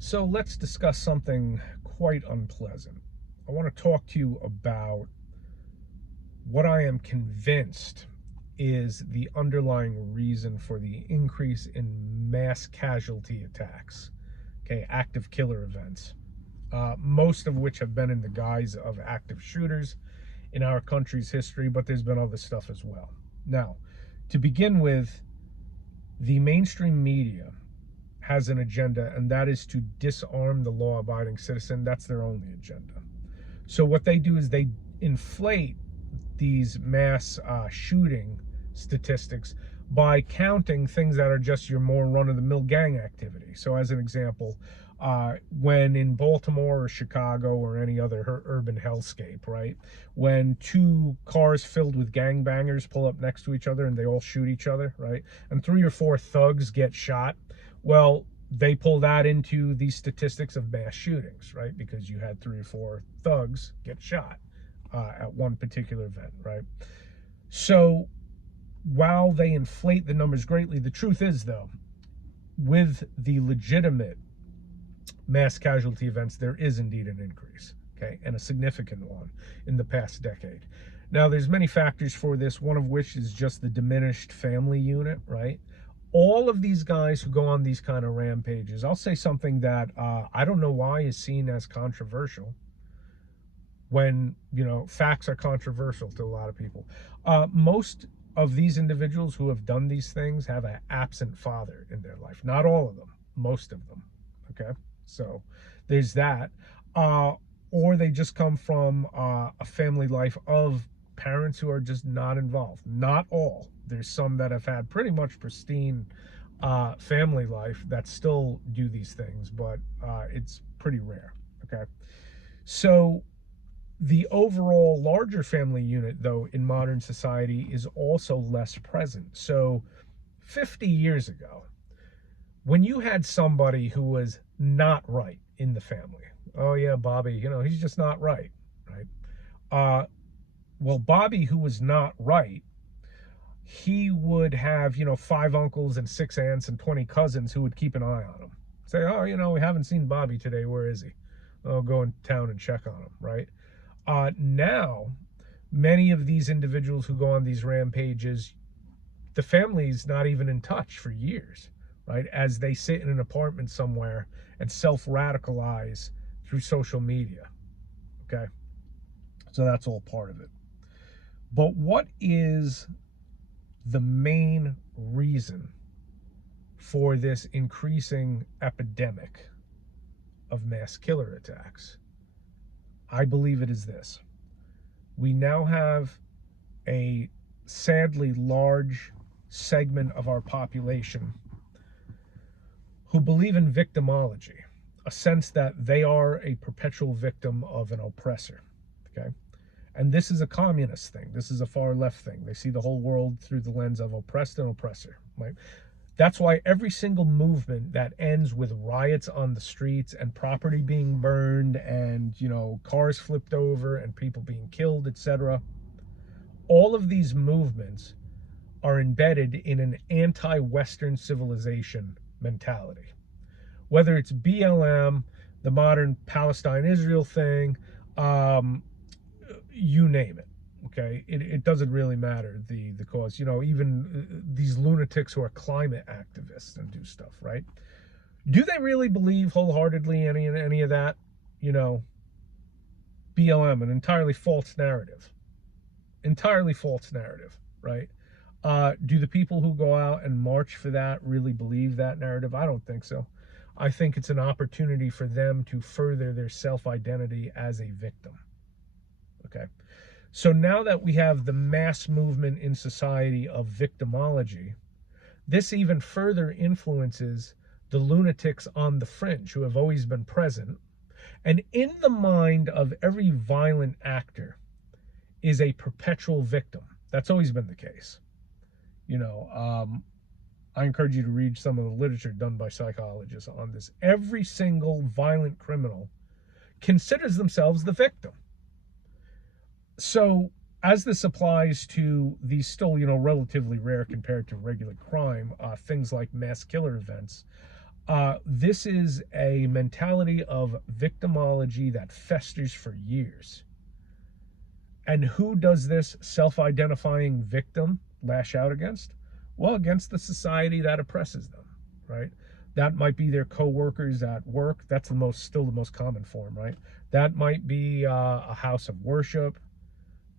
So let's discuss something quite unpleasant. I want to talk to you about what I am convinced is the underlying reason for the increase in mass casualty attacks, okay, active killer events, most of which have been in the guise of active shooters in our country's history, but there's been other stuff as well. Now, to begin with, the mainstream media has an agenda, and that is to disarm the law-abiding citizen. That's their only agenda. So what they do is they inflate these mass shooting statistics by counting things that are just your more run-of-the-mill gang activity. So as an example, when in Baltimore or Chicago or any other urban hellscape, right, when two cars filled with gangbangers pull up next to each other and they all shoot each other, right, and 3 or 4 thugs get shot, well, they pull that into the statistics of mass shootings, right, because you had 3 or 4 thugs get shot at one particular event, right? So while they inflate the numbers greatly, the truth is, though, with the legitimate mass casualty events, there is indeed an increase, okay, and a significant one in the past decade. Now, there's many factors for this, one of which is just the diminished family unit, right? All of these guys who go on these kind of rampages, I'll say something that I don't know why is seen as controversial when, facts are controversial to a lot of people. Most of these individuals who have done these things have an absent father in their life. Not all of them, most of them, okay? So there's that. Or they just come from a family life of parents who are just not involved. Not all. There's some that have had pretty much pristine family life that still do these things, but it's pretty rare, okay? So the overall larger family unit, though, in modern society is also less present. So 50 years ago, when you had somebody who was not right in the family, oh yeah, Bobby, he's just not right, right? Well, Bobby, who was not right, he would have, 5 uncles and 6 aunts and 20 cousins who would keep an eye on him. Say, oh, we haven't seen Bobby today. Where is he? Oh, go in town and check on him, right? Now, many of these individuals who go on these rampages, the family's not even in touch for years, right? As they sit in an apartment somewhere and self-radicalize through social media, okay? So that's all part of it. But what is the main reason for this increasing epidemic of mass killer attacks? I believe it is this. We now have a sadly large segment of our population who believe in victimology, a sense that they are a perpetual victim of an oppressor, okay? And this is a communist thing. This is a far left thing. They see the whole world through the lens of oppressed and oppressor, right? That's why every single movement that ends with riots on the streets and property being burned and, cars flipped over and people being killed, etc., all of these movements are embedded in an anti-Western civilization mentality. Whether it's BLM, the modern Palestine-Israel thing, you name it. Okay, it doesn't really matter the cause. Even these lunatics who are climate activists and do stuff, right? Do they really believe wholeheartedly any of that? BLM, an entirely false narrative. Entirely false narrative, right? Do the people who go out and march for that really believe that narrative? I don't think so. I think it's an opportunity for them to further their self-identity as a victim. Okay. So now that we have the mass movement in society of victimology, this even further influences the lunatics on the fringe who have always been present. And in the mind of every violent actor is a perpetual victim. That's always been the case. I encourage you to read some of the literature done by psychologists on this. Every single violent criminal considers themselves the victim. So as this applies to these still, relatively rare compared to regular crime, things like mass killer events, This is a mentality of victimology that festers for years. And who does this self-identifying victim lash out against? Well, against the society that oppresses them, right? That might be their co-workers at work. That's still the most common form, right? That might be a house of worship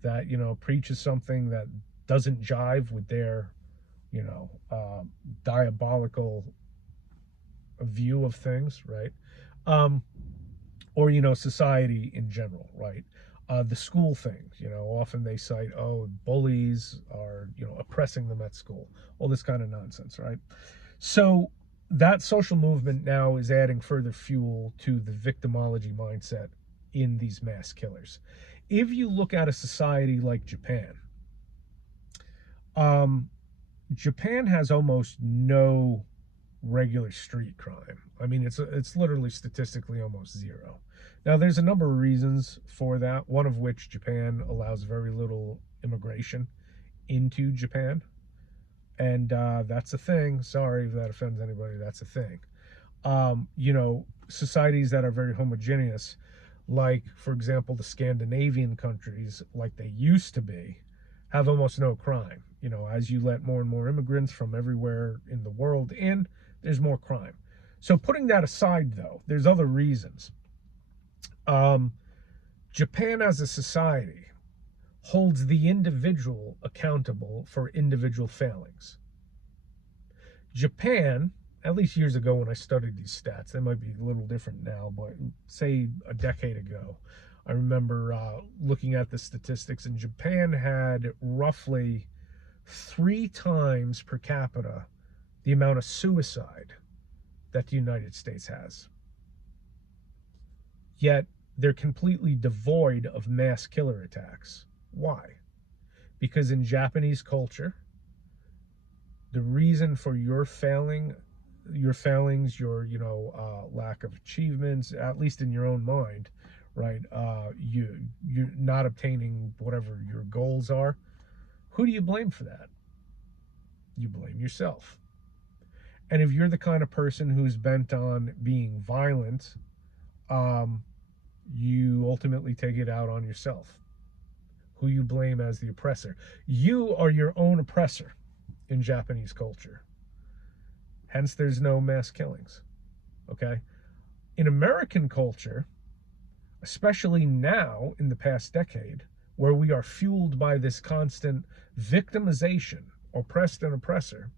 that, preaches something that doesn't jive with their, diabolical view of things, right? Or, society in general, right? The school things, often they cite, oh, bullies are, oppressing them at school, all this kind of nonsense, right? So that social movement now is adding further fuel to the victimology mindset in these mass killers. If you look at a society like Japan, Japan has almost no regular street crime. I mean, it's literally statistically almost zero. Now, there's a number of reasons for that, one of which Japan allows very little immigration into Japan. And that's a thing. Sorry if that offends anybody, that's a thing. Societies that are very homogeneous, like, for example, the Scandinavian countries, like they used to be, have almost no crime. As you let more and more immigrants from everywhere in the world in, there's more crime. So putting that aside, though, there's other reasons. Japan as a society holds the individual accountable for individual failings. Japan, at least years ago when I studied these stats, they might be a little different now, but say a decade ago, I remember looking at the statistics, and Japan had roughly 3 times per capita the amount of suicide that the United States has. Yet they're completely devoid of mass killer attacks. Why? Because in Japanese culture, the reason for your failings, your lack of achievements, at least in your own mind, right? You're not obtaining whatever your goals are. Who do you blame for that? You blame yourself. And if you're the kind of person who's bent on being violent, you ultimately take it out on yourself. Who you blame as the oppressor. You are your own oppressor in Japanese culture. Hence, there's no mass killings. Okay? In American culture, especially now in the past decade, where we are fueled by this constant victimization, oppressed and oppressor,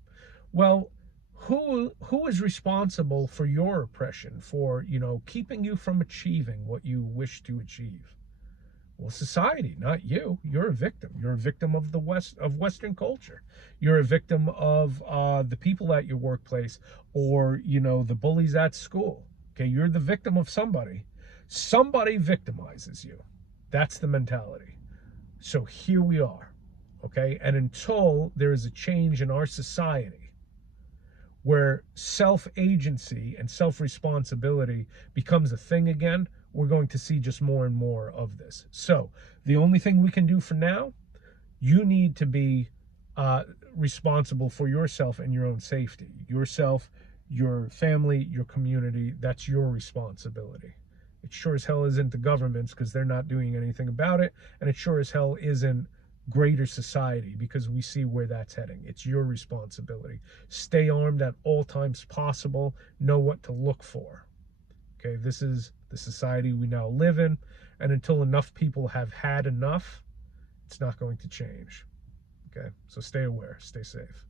well, who is responsible for your oppression, for, keeping you from achieving what you wish to achieve? Well, society, not you. You're a victim. You're a victim of Western culture. You're a victim of the people at your workplace, or, the bullies at school. Okay, you're the victim of somebody. Somebody victimizes you. That's the mentality. So here we are, okay? And until there is a change in our society where self-agency and self-responsibility becomes a thing again, we're going to see just more and more of this. So the only thing we can do for now, you need to be responsible for yourself and your own safety. Yourself, your family, your community, that's your responsibility. It sure as hell isn't the government's, because they're not doing anything about it. And it sure as hell isn't greater society, because we see where that's heading. It's your responsibility. Stay armed at all times possible. Know what to look for. Okay, this is the society we now live in. And until enough people have had enough, it's not going to change. Okay, so stay aware, stay safe.